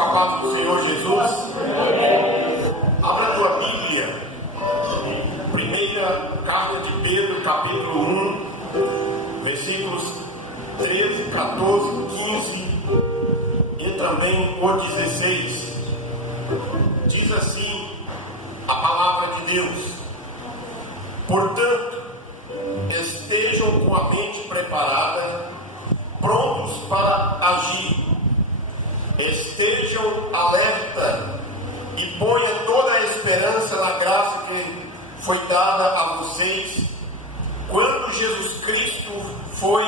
com a paz do Senhor Jesus. Abra a tua Bíblia. Primeira carta de Pedro, capítulo 1, versículos 13, 14, 15 e também o 16. Diz assim a palavra de Deus: portanto, estejam com a mente preparada, prontos para agir. Estejam alerta e ponha toda a esperança na graça que foi dada a vocês quando Jesus Cristo foi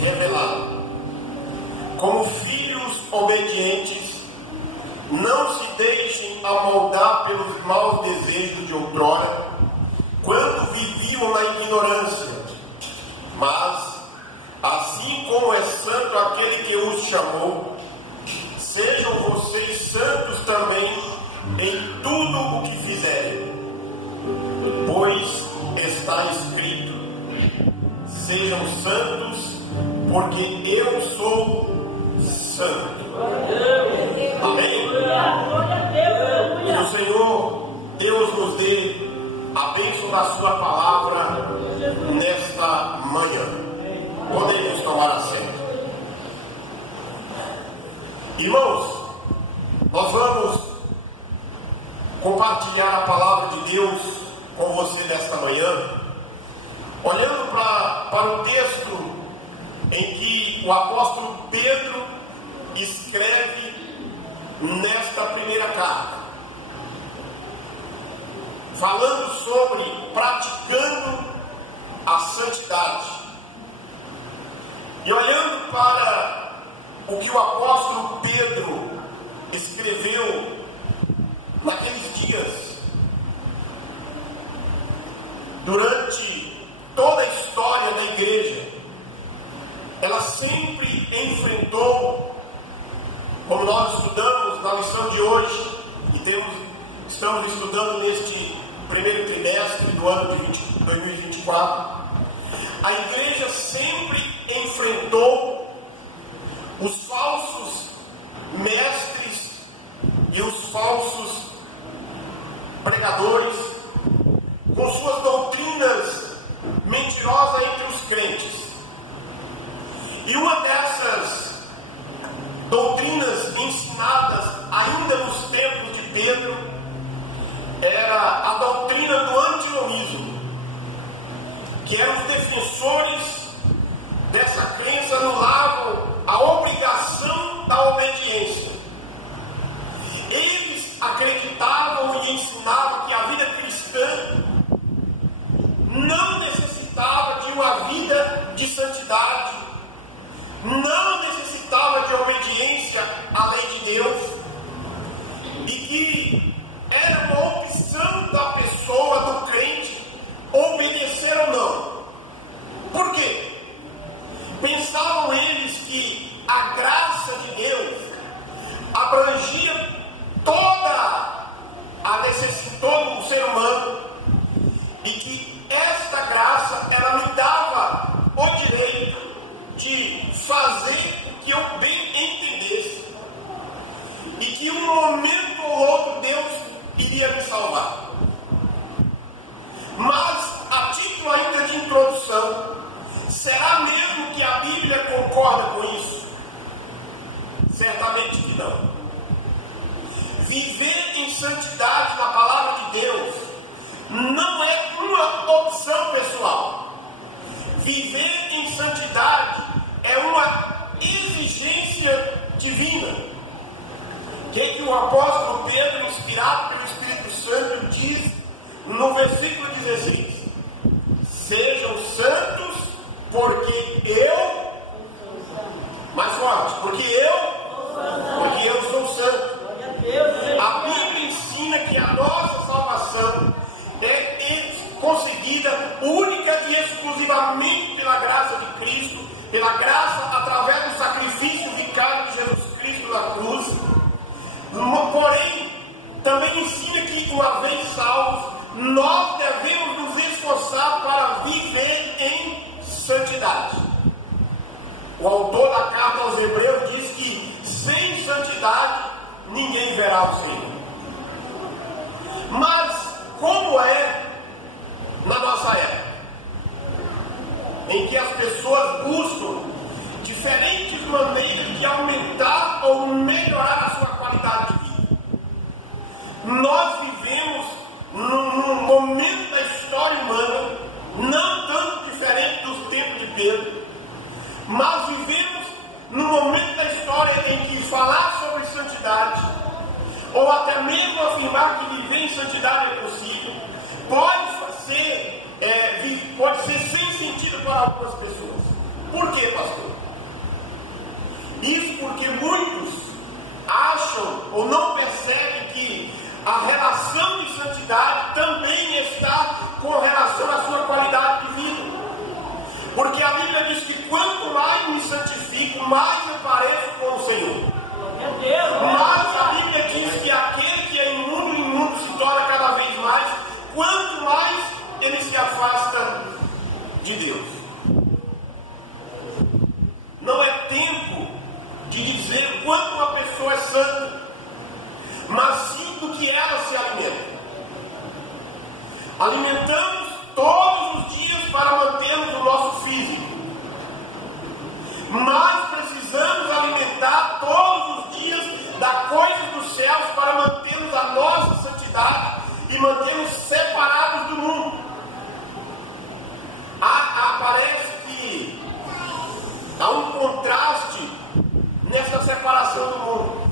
revelado. Como filhos obedientes, não se deixem amoldar pelos maus desejos de outrora, quando viviam na ignorância. Mas, assim como é santo aquele que os chamou, sejam vocês santos também em tudo o que fizerem. Pois está escrito: sejam santos, porque eu sou santo. Amém? Que o Senhor Deus nos dê a bênção da sua palavra nesta manhã. Podemos tomar assento. Irmãos, nós vamos compartilhar a palavra de Deus com você nesta manhã, olhando para o texto em que o apóstolo Pedro escreve nesta primeira carta, falando sobre praticando a santidade. E olhando para o que o apóstolo Pedro escreveu naqueles dias, durante toda a história da igreja, ela sempre enfrentou, como nós estudamos na lição de hoje, e estamos estudando neste primeiro trimestre do ano de 2024, a igreja sempre enfrentou os falsos mestres e os falsos pregadores com suas doutrinas mentirosas entre os crentes. E uma dessas doutrinas ensinadas ainda nos tempos de Pedro era a doutrina do antinomismo, que eram os defensores dessa crença anulavam a obrigação da obediência. Eles acreditavam e ensinavam que a vida cristã não necessitava de uma vida de santidade, não necessitava de obediência à lei de Deus, e que era uma opção da pessoa, do crente, obedecer ou não. Por quê? Pensavam eles que a graça de Deus abrangia toda a necessidade do ser humano, e que esta graça ela me dava o direito de fazer o que eu bem entendesse, e que um momento ou outro Deus iria me salvar. Mas, a título ainda de introdução, será mesmo que a Bíblia concorda com isso? Certamente que não. Viver em santidade na palavra de Deus não é uma opção pessoal. Viver em santidade é uma exigência divina. O que o apóstolo Pedro, inspirado pelo Espírito Santo, diz no versículo 16: sejam santos, porque eu, mais forte, porque eu sou santo. A Bíblia ensina que a nossa salvação é conseguida única e exclusivamente pela graça de Cristo, pela graça através do sacrifício vicário de Jesus Cristo na cruz. Porém, também ensina que, uma vez salvos, nós devemos nos esforçar para viver em santidade. O autor da carta aos Hebreus diz que sem santidade verá o Senhor. Mas como é na nossa época, em que as pessoas buscam diferentes maneiras de aumentar ou melhorar a sua qualidade de vida? Nós vivemos num momento da história humana, não tanto diferente dos tempos de Pedro, mas vivemos num momento da história em que falar sobre santidade, ou até mesmo afirmar que viver em santidade é possível, pode ser sem sentido para algumas pessoas. Por quê, pastor? Isso porque muitos acham ou não percebem que a relação de santidade também está com relação à sua qualidade de vida. Porque a Bíblia diz que quanto mais me santifico, mais eu pareço com o Senhor. Mas a Bíblia diz que aquele que é imundo se torna cada vez mais, quanto mais ele se afasta de Deus. Não é tempo de dizer quanto uma pessoa é santa, mas sim do que ela se alimenta. Alimentamos todos os dias para mantermos o nosso físico, mas precisamos alimentar todos os dias da coisa dos céus para mantermos a nossa santidade e mantermos separados do mundo. Parece que há um contraste nessa separação do mundo.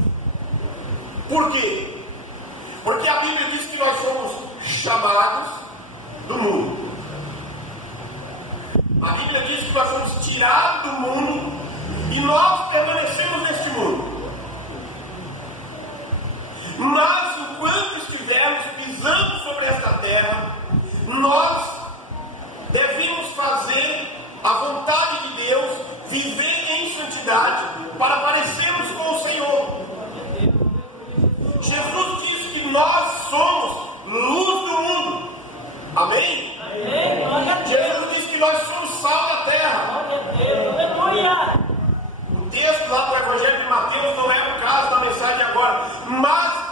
Por quê? Porque a Bíblia diz que nós somos chamados do mundo. A Bíblia diz que nós somos tirados do mundo e nós permanecemos neste mundo. Mas enquanto estivermos pisando sobre esta terra, nós devemos fazer a vontade de Deus, viver em santidade, para parecermos com o Senhor. Jesus disse que nós somos luz do mundo. Amém? Jesus disse que nós somos sal da terra. O texto lá do Evangelho de Mateus não é o caso da mensagem agora, mas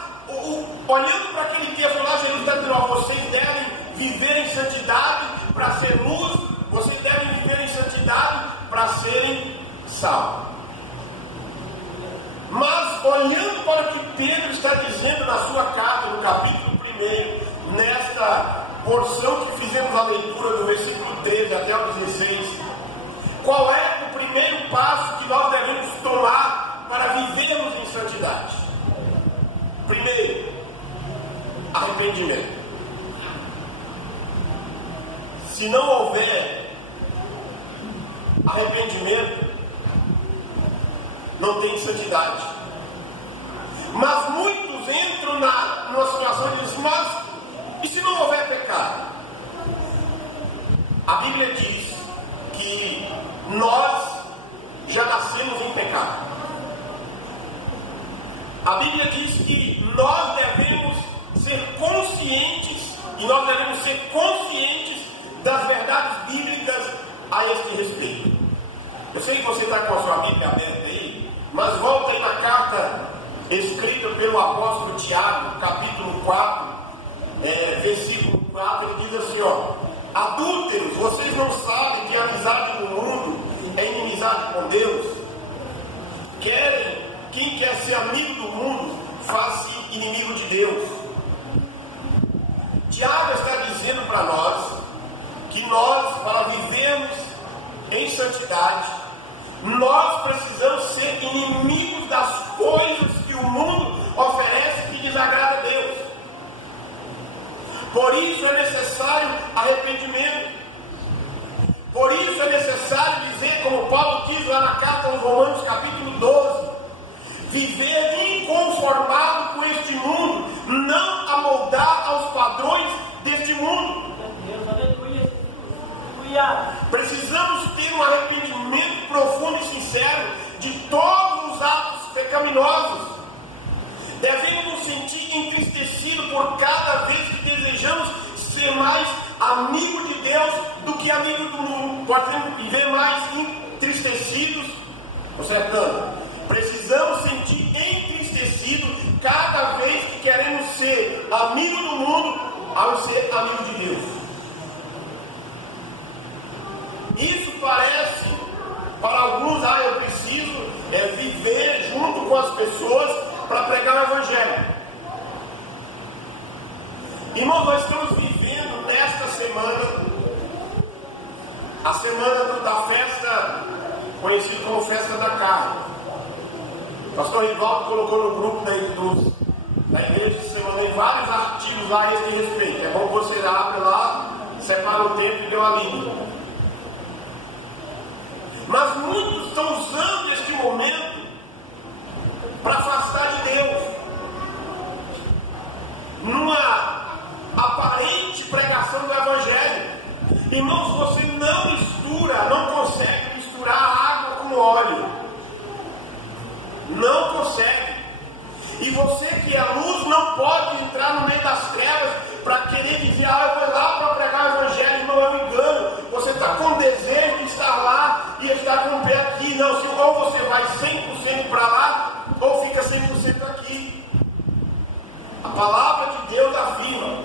olhando para aquele texto lá, Jesus está dizendo: vocês devem viver em santidade para ser luz, vocês devem viver em santidade para serem sal. Mas olhando para o que Pedro está dizendo na sua carta, no capítulo 1, nesta porção que fizemos a leitura do versículo 13 até o 16, qual é o primeiro passo que nós devemos tomar para vivermos em santidade? Primeiro, arrependimento. Se não houver arrependimento, não tem santidade. Mas muitos entram numa situação e dizem: mas e se não houver pecado? A Bíblia diz que nós já nascemos em pecado. A Bíblia diz que nós devemos ser conscientes, e nós devemos ser conscientes das verdades bíblicas a este respeito. Eu sei que você está com a sua Bíblia aberta aí, mas volta aí na carta escrita pelo apóstolo Tiago, capítulo 4, versículo 4, ele diz assim: adúlteros, vocês não sabem que a amizade no mundo é inimizade com Deus? Quem quer ser amigo do mundo, faz-se inimigo de Deus. Tiago está dizendo para nós que nós, para vivermos em santidade, nós precisamos ser inimigos das coisas que o mundo oferece que desagrada a Deus. Por isso é necessário arrependimento. Por isso é necessário dizer, como Paulo diz lá na carta aos Romanos, capítulo 12, viver inconformado com este mundo, não amoldar aos padrões deste mundo. Precisamos ter um arrependimento profundo e sincero de todos os atos pecaminosos. Devemos nos sentir entristecidos por cada vez que desejamos ser mais amigo de Deus do que amigo do mundo. Podemos viver mais entristecidos. Precisamos sentir entristecidos cada junto com as pessoas para pregar o Evangelho. Irmãos, nós estamos vivendo nesta semana a semana da festa, conhecida como Festa da Carne. O pastor Rivaldo colocou no grupo da igreja de semana em vários artigos lá a esse respeito. É bom que você abre lá, separa o tempo e dê uma lida. Mas muitos estão usando este momento para afastar de Deus, numa aparente pregação do Evangelho. Irmãos, você não consegue misturar água com óleo. Não consegue. E você que é luz não pode entrar no meio das trevas para querer dizer, eu vou lá para pregar o Evangelho. Não, é um engano. Você está com desejo de estar lá e estar com o pé aqui. Não, ou você vai 100% para lá, ou fica 100% aqui. A palavra de Deus afirma: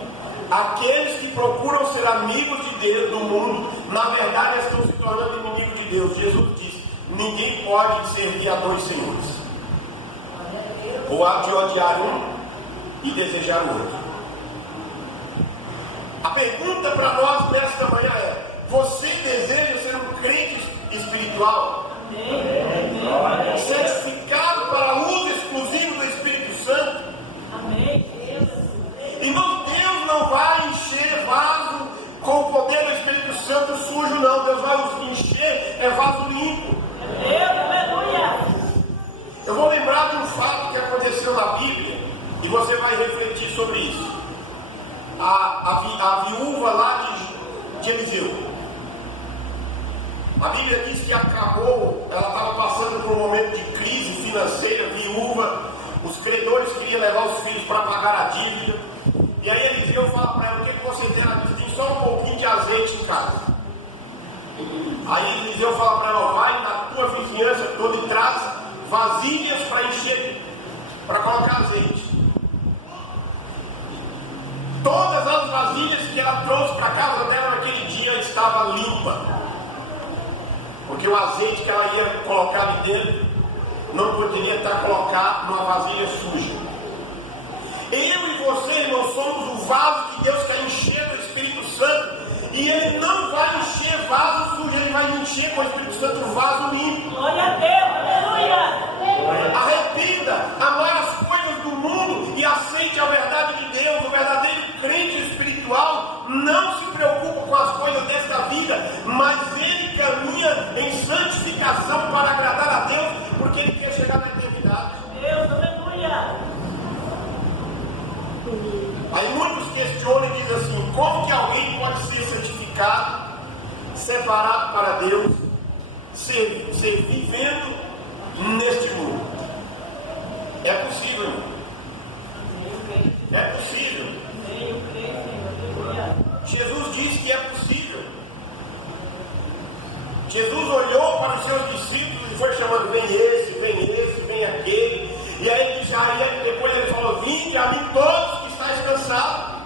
aqueles que procuram ser amigos de Deus, do mundo, na verdade estão se tornando inimigos de Deus. Jesus disse: ninguém pode servir a dois senhores. Ou há de odiar um e desejar o outro. A pergunta para nós nesta manhã é: você deseja ser um crente espiritual? Certificado para o uso exclusivo do Espírito Santo? Irmãos, Deus não vai encher vaso com o poder do Espírito Santo sujo, não. Deus vai encher vaso limpo. Eu vou lembrar de um fato que aconteceu na Bíblia e você vai refletir sobre isso. A viúva lá de Eliseu. A Bíblia diz que acabou, ela estava passando por um momento de crise financeira, viúva. Os credores queriam levar os filhos para pagar a dívida. E aí Eliseu fala para ela: o que você tem? Ela diz: tem só um pouquinho de azeite em casa. Aí Eliseu fala para ela: vai na tua vizinhança toda e traz vasilhas para encher, para colocar azeite. Todas as vasilhas que ela trouxe para a casa dela naquele dia estava limpa, porque o azeite que ela ia colocar ali dentro não poderia estar colocado numa vasilha suja. Eu e você, irmão, somos o vaso que Deus quer encher do Espírito Santo, e Ele não vai encher vaso sujo, Ele vai encher com o Espírito Santo o vaso limpo. Glória a Deus, aleluia. Arrependa, amar as coisas do mundo e aceite a verdade de Deus. O verdadeiro crente espiritual não se preocupa com as coisas desta vida, mas ele caminha em santificação para agradar a Deus, porque ele quer chegar na eternidade. Deus, aleluia. Aí muitos questionam e dizem assim: como que alguém pode ser santificado, separado para Deus, ser vivendo neste mundo? É possível, irmão. É possível. Jesus disse que é possível. Jesus olhou para os seus discípulos e foi chamando: vem esse, vem aquele. E aí ele disse, depois ele falou: vinde a mim todos que estáis cansados.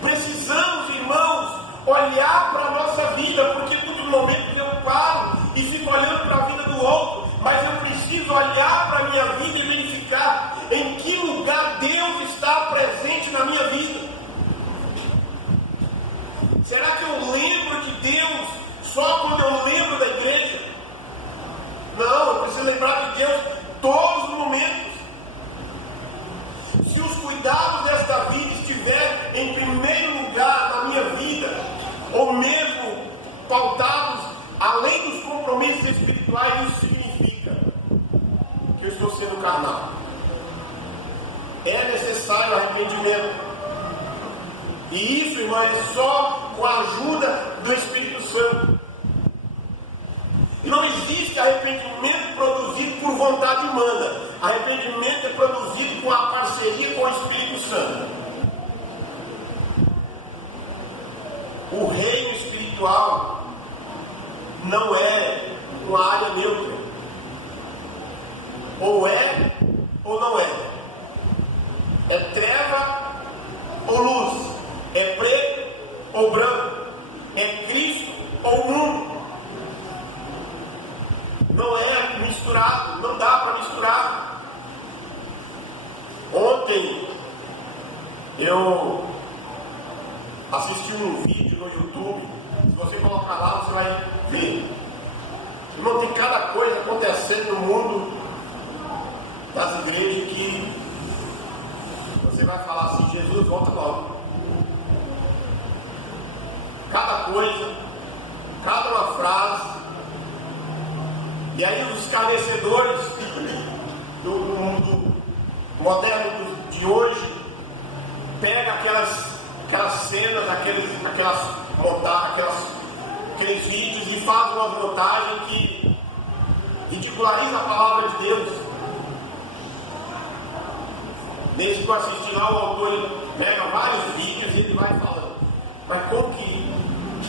Precisamos, irmãos, olhar para a nossa vida, porque todo momento eu paro e fico olhando para a vida do outro, mas eu preciso olhar para a minha vida e verificar em que lugar Deus está presente na minha vida. Será que eu lembro de Deus só quando eu lembro da igreja? Não, eu preciso lembrar de Deus todos os momentos. Se os cuidados desta vida estiverem em primeiro lugar na minha vida, ou mesmo pautados além dos compromissos espirituais, isso significa que eu estou sendo carnal. É necessário arrependimento. E isso, irmão, é só com a ajuda do Espírito Santo. E não existe arrependimento produzido por vontade humana. Arrependimento é produzido com a parceria com o Espírito Santo. O reino espiritual não é uma área neutra. Ou é ou não é. É treva ou luz. É preto ou branco. É Cristo ou mundo. Não é misturado. misturado, não dá para misturar. Ontem eu assisti um vídeo no YouTube, se você colocar lá você vai ver. Irmão, tem cada coisa acontecendo no mundo das igrejas que você vai falar assim, Jesus volta logo. Cada coisa, cada uma frase. E aí os escarnecedores do mundo moderno de hoje pega aquelas cenas, aqueles vídeos e faz uma montagem que ridiculariza a palavra de Deus. Nesse que eu assisti lá, o autor ele pega vários vídeos e ele vai falando. Mas como que,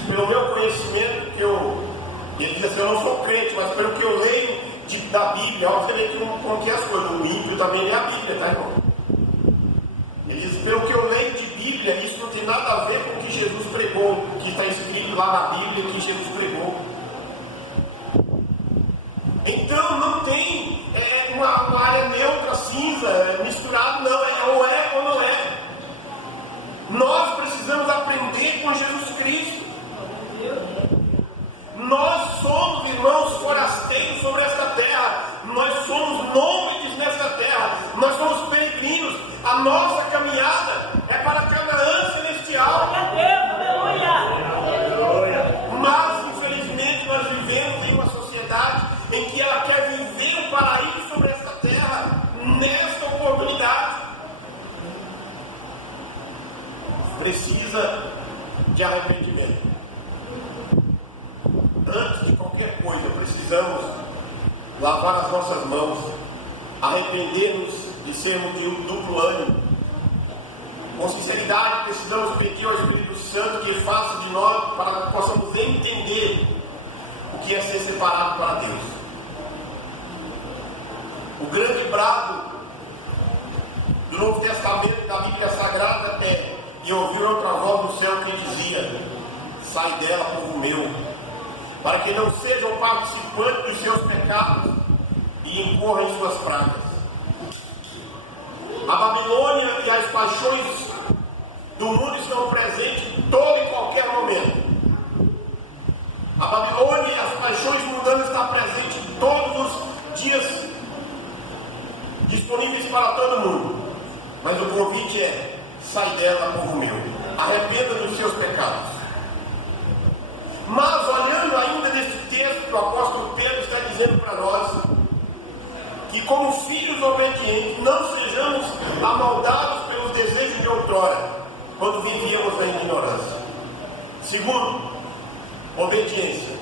pelo meu conhecimento, ele diz assim, eu não sou crente, mas pelo que eu leio da Bíblia, obviamente como que é as coisas, o ímpio também lê a Bíblia, tá, irmão? Ele diz, pelo que eu leio de Bíblia, isso não tem nada a ver com o que Jesus pregou, que está escrito lá na Bíblia, que Jesus pregou. Então não tem uma área neutra, cinza, misturado, não, ou é ou não é. Nós precisamos aprender com Jesus Cristo. Nós somos, irmãos, forasteiros sobre esta terra. Nós somos nômades nesta terra. Nós somos peregrinos. A nossa caminhada é para Canaã celestial. Mas, infelizmente, nós vivemos em uma sociedade em que ela quer viver o paraíso sobre esta terra, nesta oportunidade. Precisa de arrependimento. Antes de qualquer coisa, precisamos lavar as nossas mãos, arrepender-nos de sermos de um duplo ânimo. Com sinceridade, precisamos pedir ao Espírito Santo que faça de nós para que possamos entender o que é ser separado para Deus. O grande brado do Novo Testamento da Bíblia Sagrada é: e ouvi outra voz do céu que dizia, sai dela, povo meu, para que não sejam participantes dos seus pecados e incorram em suas pragas. A Babilônia e as paixões do mundo estão presentes em todo e qualquer momento. A Babilônia e as paixões mundanas estão presentes em todos os dias, disponíveis para todo mundo. Mas o convite é: sai dela, povo meu, arrependa dos seus pecados. Mas olhando ainda nesse texto que o apóstolo Pedro está dizendo para nós, que como filhos obedientes não sejamos amoldados pelos desejos de outrora, quando vivíamos na ignorância. Segundo, obediência.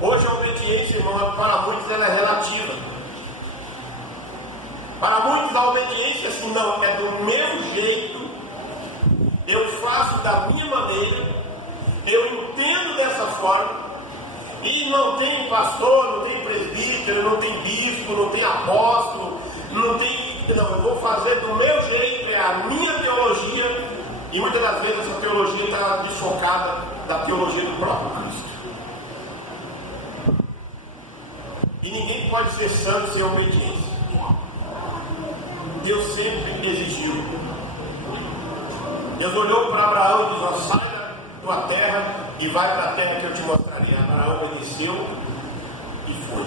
Hoje a obediência, irmão, para muitos ela é relativa. Para muitos a obediência assim, não, é do meu jeito, eu faço da minha maneira, eu entendo dessa forma, e não tem pastor, não tem presbítero, não tem bispo, não tem apóstolo, não, eu vou fazer do meu jeito, é a minha teologia, e muitas das vezes essa teologia está desfocada da teologia do próprio Cristo. E ninguém pode ser santo sem obediência. Deus sempre exigiu. Deus olhou para Abraão e disse: ó, sai da tua terra e vai para a terra que eu te mostrarei. Abraão obedeceu e foi.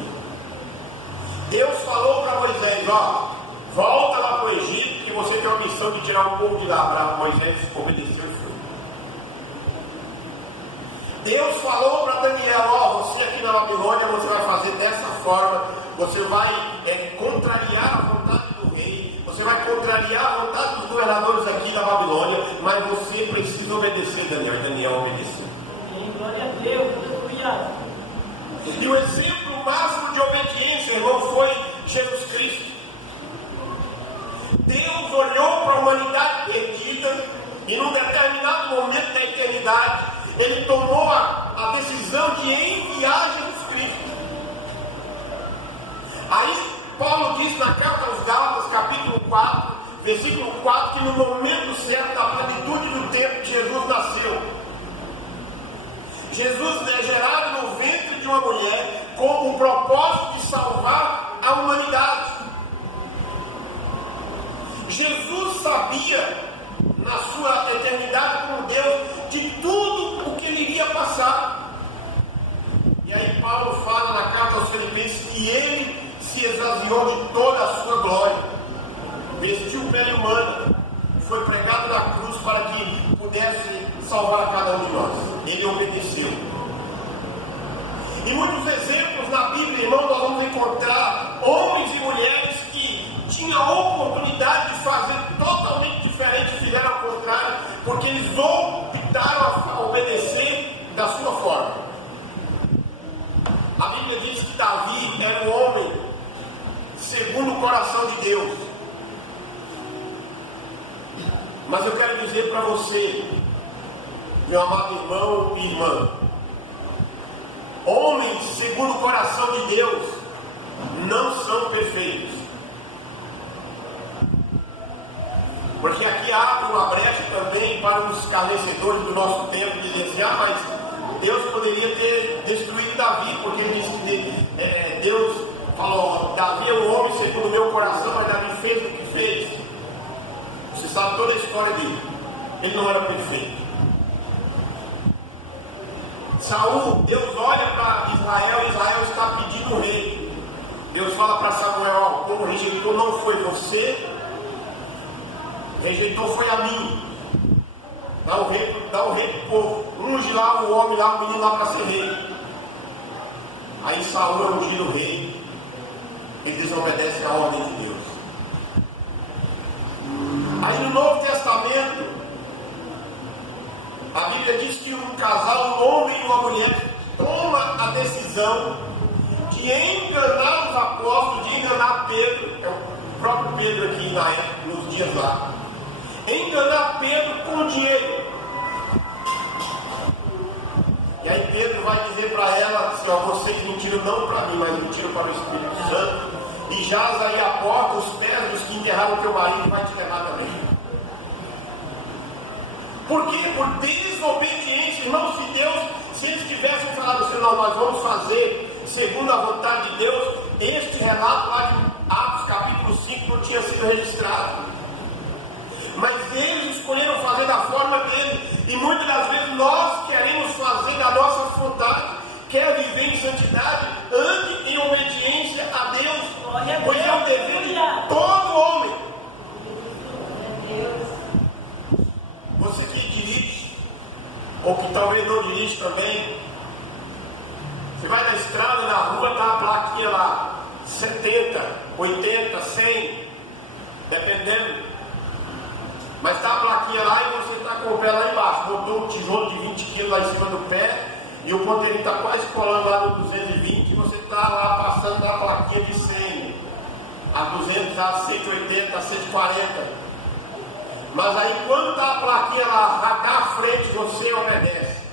Deus falou para Moisés: ó, volta lá para o Egito, que você tem a missão de tirar o povo de lá. Moisés obedeceu e foi. Deus falou para Daniel: ó, você aqui na Babilônia, você vai fazer dessa forma, você vai contrariar a vontade do rei, você vai contrariar a vontade dos governadores aqui da Babilônia, mas você precisa obedecer, Daniel. E Daniel obedeceu. Glória a Deus, aleluia. E o exemplo máximo de obediência, irmão, foi Jesus Cristo. Deus olhou para a humanidade perdida e num determinado momento da eternidade, Ele tomou a decisão de enviar Jesus Cristo. Aí Paulo diz na carta aos Gálatas, capítulo 4, versículo 4, que no momento certo da plenitude do tempo Jesus nasceu. Jesus é gerado no ventre de uma mulher, com o propósito de salvar a humanidade. Jesus sabia, na sua eternidade como Deus, de tudo o que ele iria passar. E aí Paulo fala na carta aos Filipenses que ele se esvaziou de toda a sua glória, vestiu pele humana, foi pregado na cruz para que pudesse salvar a cada um de nós. Ele obedeceu. Em muitos exemplos na Bíblia, irmão, nós vamos encontrar homens e mulheres que tinham a oportunidade de fazer totalmente diferente, fizeram ao contrário, porque eles optaram a obedecer da sua forma. A Bíblia diz que Davi era um homem segundo o coração de Deus. Mas eu quero dizer para você, meu amado irmão e irmã, homens segundo o coração de Deus não são perfeitos. Porque aqui abre uma brecha também para os escarnecedores do nosso tempo dizer assim: mas Deus poderia ter destruído Davi, porque ele disse que Deus falou, Davi é um homem segundo o meu coração, mas Davi fez o que fez. Você sabe toda a história dele. Ele não era perfeito. Saul, Deus olha para Israel, Israel está pedindo um rei. Deus fala para Samuel: como rejeitou não foi você, rejeitou foi a mim. Dá o rei pro povo. Unge lá o homem lá, o menino lá para ser rei. Aí Saul é ungido rei. Ele desobedece a ordem de Deus. Aí no Novo Testamento, a Bíblia diz que um casal, um homem e uma mulher, toma a decisão de enganar os apóstolos, de enganar Pedro, é o próprio Pedro aqui na época, nos dias lá, enganar Pedro com dinheiro. E aí Pedro vai dizer para ela assim: ó, vocês mentiram não para mim, mas mentiram para o Espírito Santo, e jaz aí a porta, os pés dos que enterraram teu marido vai te levar também. Por quê? Por desobediência. Irmãos, se eles tivessem falado assim: não, nós vamos fazer segundo a vontade de Deus, este relato lá de Atos capítulo 5 não tinha sido registrado. Mas eles escolheram fazer da forma dele. E muitas das vezes nós queremos fazer da nossa vontade. Quer viver em santidade, ande em obediência a Deus, pois é o dever de todo homem. Você que dirige, ou que talvez não dirige também, você vai na estrada, na rua, está a plaquinha lá, 70, 80, 100, dependendo. Mas está a plaquinha lá e você está com o pé lá embaixo. Botou um tijolo de 20 quilos lá em cima do pé e o ponteirinho está quase colando lá no 220 e você está lá passando na plaquinha de 100, a 200, a 180, a 140. Mas aí quando está a plaquinha lá, radar à frente, você obedece.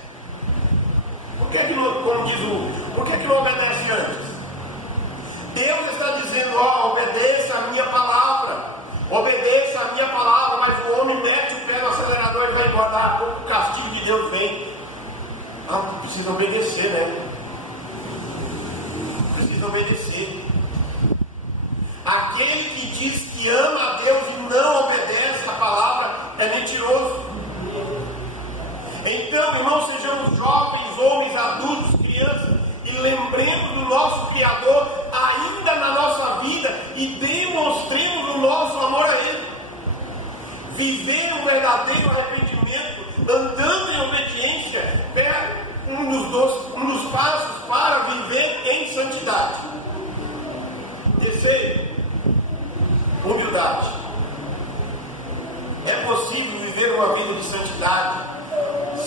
Por que que não, como diz por que que não obedece antes? Deus está dizendo: ó, obedeça a minha palavra. Obedeça a minha palavra, mas o homem mete o pé no acelerador e vai embora. Daqui a pouco o castigo de Deus vem. Precisa obedecer, né? Precisa obedecer. Aquele que diz que ama a Deus e não obedece a palavra é mentiroso. Então, irmãos, sejamos jovens, homens, adultos, crianças, e lembremos do nosso Criador ainda na nossa vida e demonstremos o nosso amor a Ele. Viver um verdadeiro arrependimento, andando em obediência, é um dos passos para viver em santidade. Terceiro, humildade. É possível viver uma vida de santidade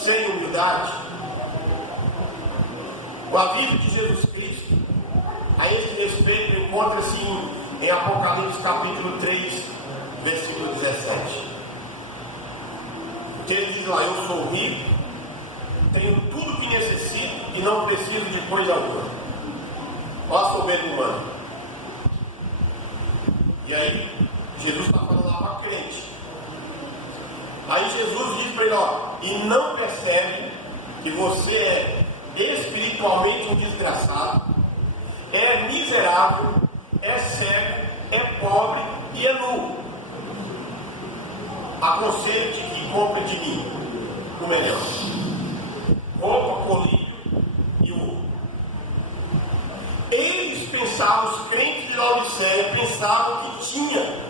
sem humildade? O aviso de Jesus Cristo a este respeito encontra-se em Apocalipse capítulo 3, versículo 17. Que ele diz lá: eu sou rico, tenho tudo o que necessito e não preciso de coisa alguma. Olha a soberba humana. E aí, Jesus está falando lá para a crente. Aí Jesus diz para ele: ó, e não percebe que você é espiritualmente um desgraçado, é miserável, é cego, é pobre e é nu. Aconselho-te que compre de mim o melhor: roupa, colírio e ouro. Eles pensavam, os crentes de Laodiceia pensavam que tinha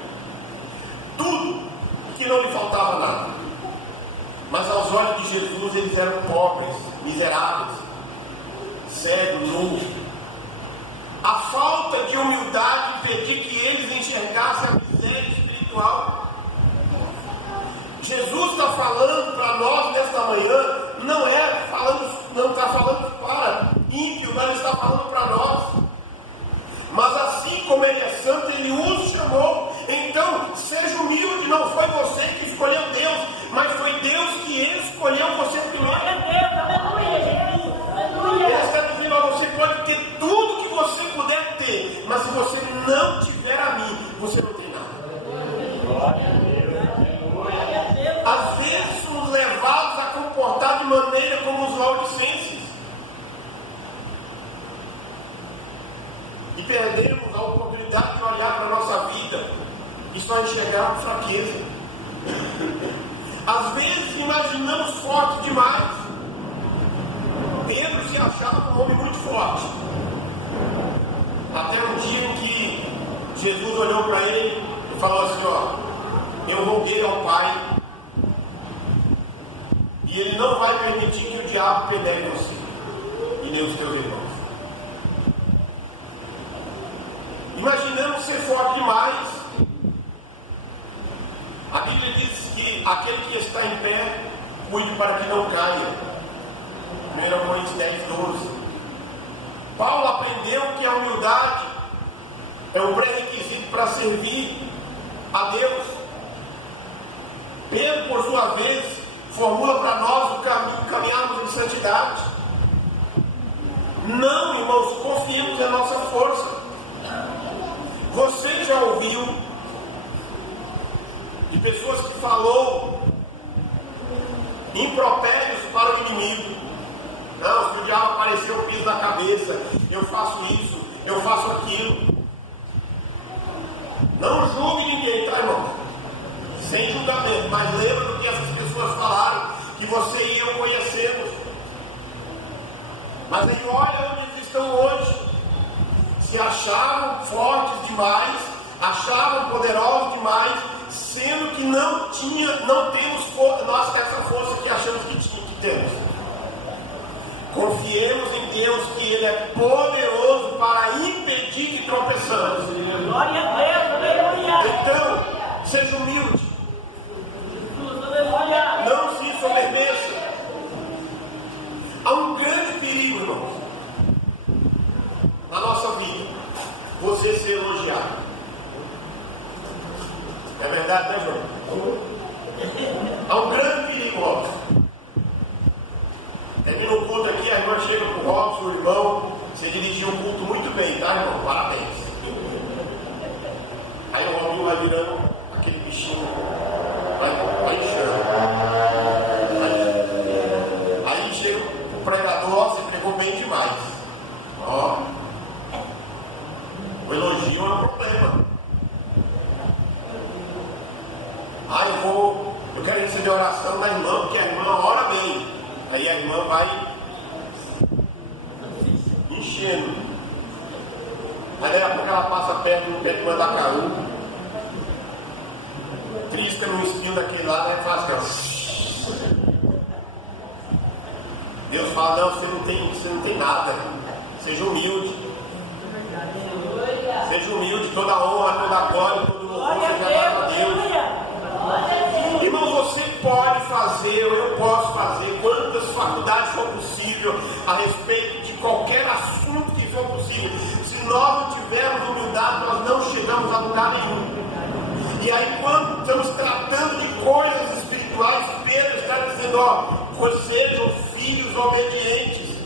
tudo, que não lhe faltava nada. Mas aos olhos de Jesus eles eram pobres, miseráveis, cegos, nus. A falta de humildade impedia que eles enxergassem a miséria espiritual. Jesus está falando para nós nesta manhã, não está falando para ímpio, mas está falando para nós. Mas assim como Ele é santo, Ele os chamou. Então, seja humilde, não foi você que escolheu Deus, mas foi Deus que escolheu você primeiro. Glória a Deus, aleluia, Jesus, aleluia. Ele está dizendo: você pode ter tudo que você puder ter, mas se você não tiver a mim, você não tem nada. Glória a Deus. Às vezes somos levados a comportar de maneira como os laodicenses e perdemos a oportunidade de olhar para a nossa vida e só enxergar fraqueza. Às vezes imaginamos forte demais. Pedro se achava um homem muito forte, até um dia em que Jesus olhou para ele e falou assim: eu roguei ao Pai e Ele não vai permitir que o diabo penetre você e nem os teus irmãos. Imaginamos ser forte demais. A Bíblia diz que aquele que está em pé, cuide para que não caia. 1 Coríntios 10:12. Paulo aprendeu que a humildade é um pré-requisito para servir a Deus. Pedro, por sua vez, formula para nós o caminho, caminharmos em santidade. Não, irmãos, confiemos na nossa força. Você já ouviu de pessoas que falou impropérios para o inimigo? Não, se o diabo aparecer, eu piso na cabeça, eu faço isso, eu faço aquilo. Não julgue ninguém, tá, irmão? Sem julgamento, mas lembra do que essas pessoas falaram, que você e eu conhecemos. Mas aí olha onde eles estão hoje. Se achavam fortes demais, achavam poderosos demais, sendo que não temos nós essa força que achamos que temos. Confiemos em Deus, que Ele é poderoso para impedir que tropeçamos. Glória a Deus, aleluia. Então, seja humilde. Jesus, aleluia. Não se ensoberbeça. Há um grande perigo, irmãos, na nossa vida: você ser elogiado. É verdade, né, João? Há um grande perigo, Robson. Termina o culto aqui, a irmã chega pro Robson, o irmão: você dirigiu um culto muito bem, tá, irmão? Parabéns. Aí o Robinho vai virando aquele bichinho, vai inchando. Aí chega o pregador: ó, você pregou bem demais. Ó, o elogio é um problema. Ah, eu quero receber a oração da irmã, porque a irmã ora bem. Aí a irmã vai enchendo. Aí daqui a pouco ela passa perto do pé de mandacaru, trisca no espinho daquele lado, aí faz assim: Deus fala: não, você não tem nada. Seja humilde. Seja humilde. Toda honra, toda glória, todo louvor seja dado a Deus. Irmão, você pode fazer, eu posso fazer quantas faculdades for possível a respeito de qualquer assunto que for possível. Se nós não tivermos humildade, nós não chegamos a lugar nenhum. E aí, quando estamos tratando de coisas espirituais, Pedro está dizendo: ó, sejam filhos obedientes.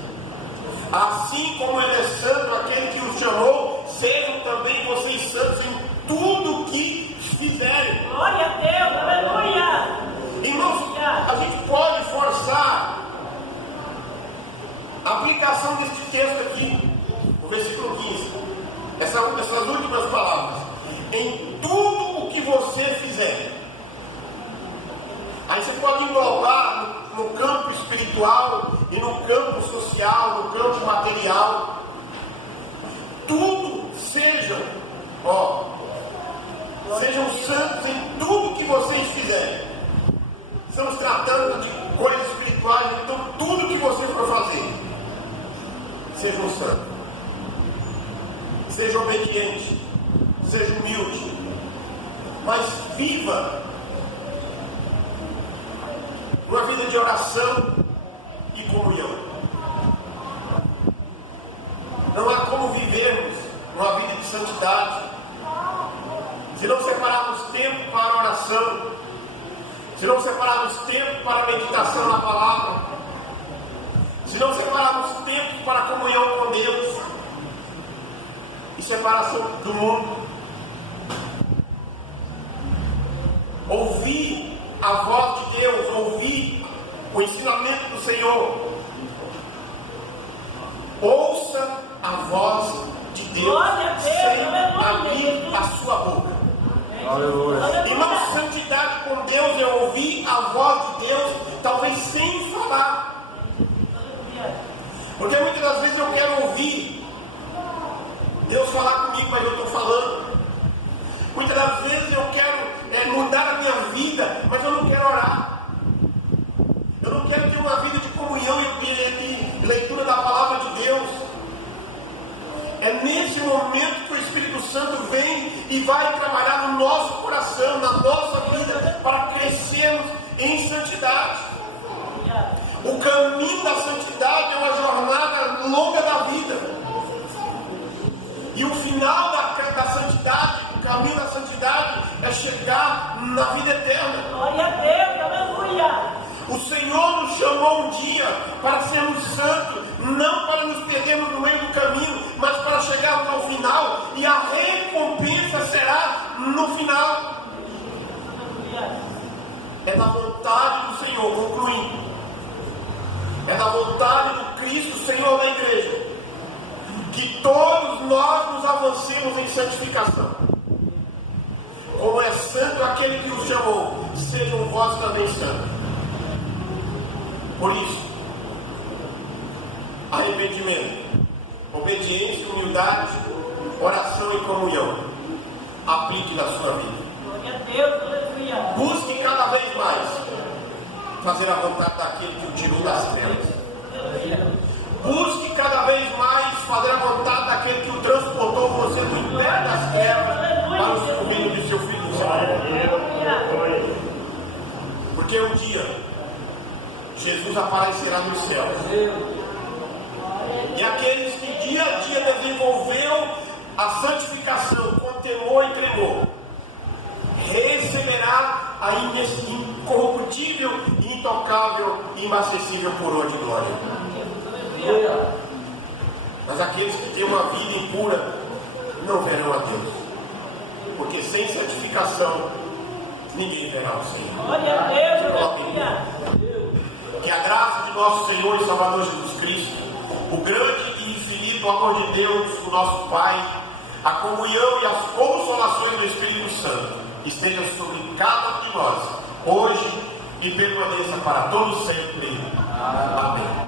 Assim como Ele é santo, aquele que os chamou, sejam também vocês santos em tudo que fizerem. Glória a Deus, aleluia. Irmãos, a gente pode forçar a aplicação deste texto aqui, no versículo 15. essas últimas palavras. Em tudo o que você fizer. Aí você pode englobar no campo espiritual e no campo social, no campo material. Tudo sejam santos em tudo que vocês fizerem. Estamos tratando de coisas espirituais, então tudo que você for fazer, seja um santo. Seja obediente, seja humilde, mas viva uma vida de oração e comunhão. Não há como vivermos uma vida de santidade se não separarmos tempo para oração, se não separarmos tempo para meditação na palavra, se não separarmos tempo para comunhão com Deus e separação do mundo. Ouvir a voz de Deus, ouvir o ensinamento do Senhor. Ouça a voz de Deus sem abrir a sua boca. Irmão, santidade com Deus é ouvir a voz de Deus, talvez sem falar. Porque muitas das vezes eu quero ouvir Deus falar comigo, mas eu estou falando. Muitas das vezes eu quero mudar a minha vida, mas eu não quero orar. Eu não quero ter uma vida de comunhão e leitura da palavra de Deus. É nesse momento que o Espírito Santo vem e vai trabalhar no nosso coração, na nossa vida, para crescermos em santidade. O caminho da santidade é uma jornada longa da vida. E o final da santidade, o caminho da santidade, é chegar na vida eterna. Glória a Deus, aleluia. O Senhor nos chamou um dia para sermos santos, não para nos perdermos no meio do caminho, mas para chegarmos ao final, e a recompensa será no final. É da vontade do Senhor, concluindo. É da vontade do Cristo, Senhor da igreja, que todos nós nos avancemos em santificação. Como é santo aquele que os chamou, sejam vós também santos. Por isso, arrependimento, obediência, humildade, oração e comunhão, aplique na sua vida. Glória a Deus, aleluia. Busque cada vez mais fazer a vontade daquele que o tirou das trevas. Busque cada vez mais fazer a vontade daquele que o transportou você do império das trevas para o descobrimento de seu Filho do Senhor. Porque um dia Jesus aparecerá nos céus. E aqueles que dia a dia desenvolveram a santificação com temor e tremor, receberá a incorruptível, intocável e inacessível coroa de glória. Mas aqueles que têm uma vida impura não verão a Deus, porque sem santificação ninguém verá o Senhor. Glória a Deus, aleluia. Que a graça de nosso Senhor e Salvador Jesus Cristo, o grande e infinito amor de Deus, o nosso Pai, a comunhão e as consolações do Espírito Santo estejam sobre cada um de nós, hoje e permaneça para todos sempre. Amém.